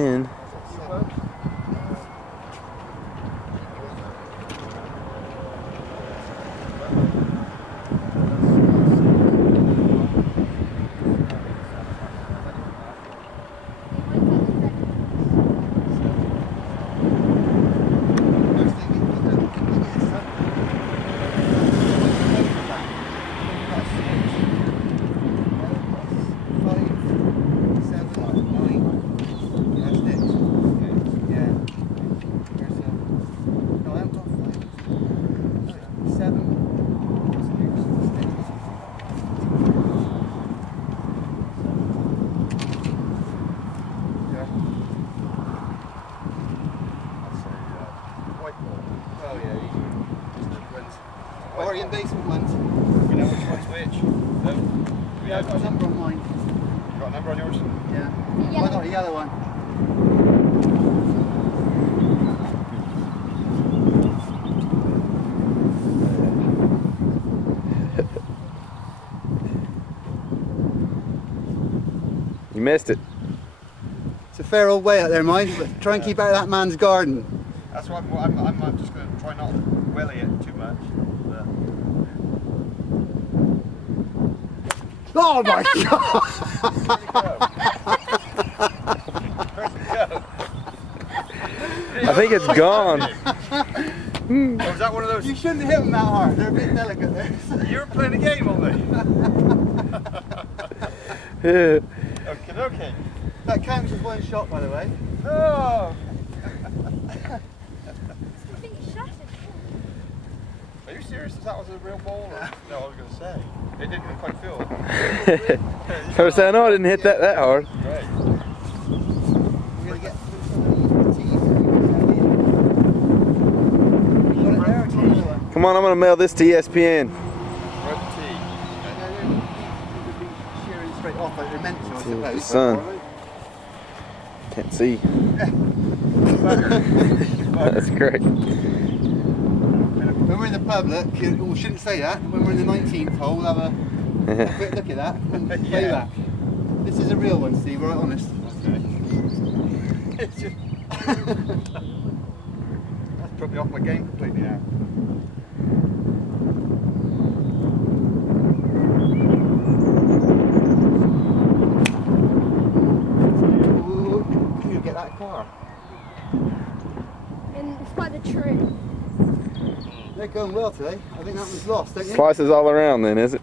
pin. Orient basement ones. You know which one's which? No? Yeah, I've got a number on mine. You got a number on yours? Yeah. I got a yellow one. You missed it. It's a fair old way out there, mine, but try and keep out of that man's garden. That's why I'm just going to try not to welly it too much. Oh my god! Where'd it go? I think it's gone. Oh, was that one of those? You shouldn't hit them that hard, they're a bit delicate there. You were playing a game on me. Okay. That counts as one shot, by the way. Oh! Are you serious? That was a real ball? Or? No, I was going to say. It didn't quite feel it. I was saying, no, I didn't hit that hard. Right. We're going to get Come on, I'm going to mail this to ESPN. Red tea. Shearing straight off like they're meant to, I See with the suppose. sun. Can't see. That's great. When we're in the public, we shouldn't say that. When we're in the 19th hole, we'll have a quick look at that and play back. This is a real one, Steve, we're right honest. Okay. It's just... That's probably off my game completely now. Ooh, you get that car. And it's by the tree. They're going well today. I think that one's lost, don't you? Slices all around then, is it?